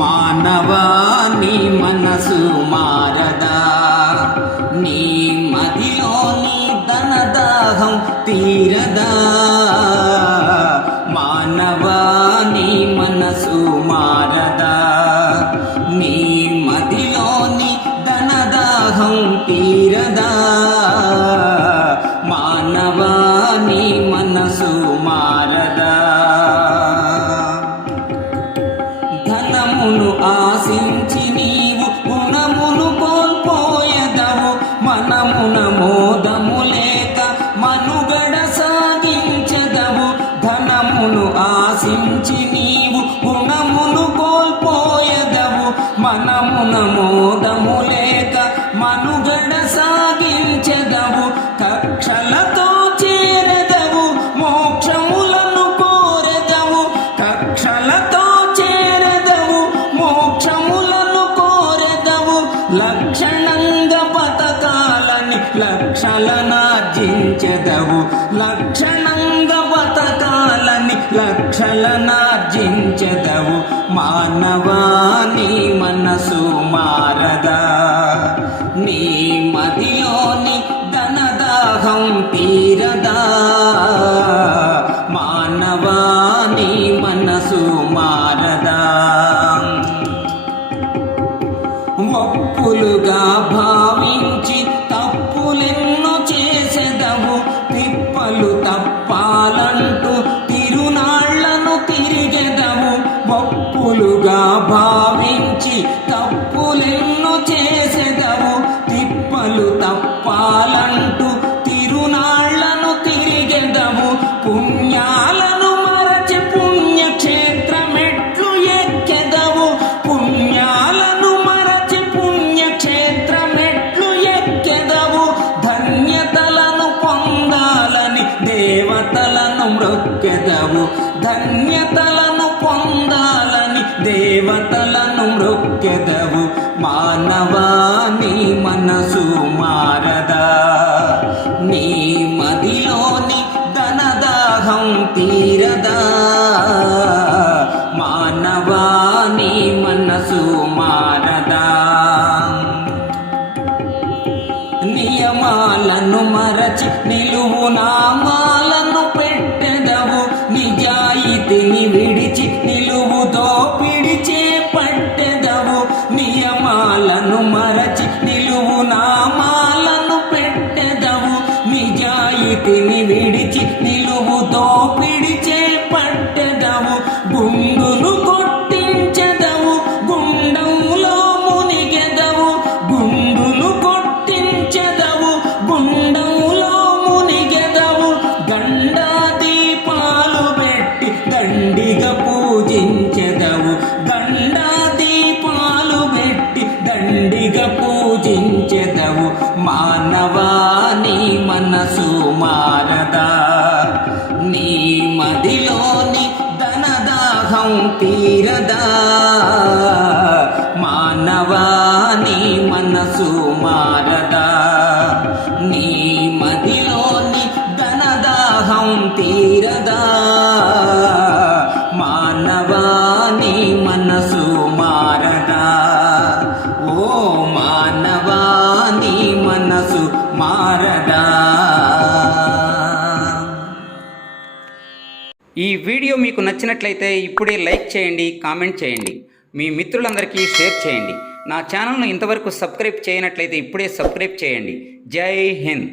మానవా నీ మనసు మారదా, నీ మదిలోని ధనదాహం తీరదా. మానవా నీ మనసు మారదా, నీ మదిలోని ధనదాహం తీరదా. మానవా నీ మనసు మారదా. ధనమును ఆశించి నీవు గుణమును కోల్పోయెదవు, మనమున మోదము లేక మనుగడ సాగించెదవు. ధనమును ఆశించి నీవు గుణమును కోల్పోయెదవు, మనమున మోదము లేక మనుగడ సాగించెదవు. కక్షలతో చేరెదవు, మోక్షములను కోరెదవు. కక్షలతో చేరెదవు, మోక్షములను కోరెదవు. లక్షణంగా బతకాలని లక్షలనార్జించెదవు, లక్షణంగా బతకాలని లక్షలనార్జించెదవు. మానవా నీ మనసు మారదా, నీ మదిలోని ధనదాహం తీరదా. మానవా నీ మనసు మారదా. ఒప్పులుగా భావించి తప్పులెన్నో చేసెదవు, తిప్పలు తప్పాలంటూ తిరునాళ్లను తిరిగెదవు. ఒప్పులుగా భావించి తప్పులెన్నో చేసెదవు, తిప్పలు తప్పాలంటూ తిరునాళ్లను తిరిగెదవు. పుణ్యాలను మరచి పుణ్యక్షేత్రమెట్లు ఎక్కెదవు, పుణ్యాలను మరచి పుణ్యక్షేత్రమెట్లు ఎక్కెదవు. ధన్యతలను పొందాలని దేవతలను మ్రొక్కెదవు, ధన్యతలను పొందాలని దేవతలను మ్రొక్కెదవు. మానవా నీ మనసు మారదా, నీ మదిలోని ధనదాహం తీరదా. మానవా నీ మనసు మారదా. నియమాలను మరచి నిలువు నామాలను పెట్టెదవు, నిజాయితీని విడిచి నిలువుతో పిడిచే పట్టెదవు. నియమాలను మరచి నిలువు నామాలను పెట్టెదవు, నిజాయితీని విడిచి నిలువుతో పిడిచే పట్టెదవు. గుండును కొట్టించెదవు, గుండములో మునిగెదవు. గుండును కొట్టించెదవు, గుండములో మునిగెదవు. గండా దీపాలు పెట్టి దండిగా పూజించెదవు, గండా దీపాలు పెట్టి దండిగా పూజించెదవు. మానవా నీ మనసు మారదా, నీ మదిలోని ధనదాహం తీరదా. మానవా నీ మనసు మారదా, నీ మదిలోని ధనదాహం తీరదా. మానవా నీ మనసు మారదా. ఓ మానవా నీ మనసు మారదా. ఈ వీడియో మీకు నచ్చినట్లయితే ఇప్పుడే లైక్ చేయండి, కామెంట్ చేయండి, మీ మిత్రులందరికీ షేర్ చేయండి. నా ఛానల్ను ఇంతవరకు సబ్స్క్రైబ్ చేయనట్లయితే ఇప్పుడే సబ్స్క్రైబ్ చేయండి. జై హింద్.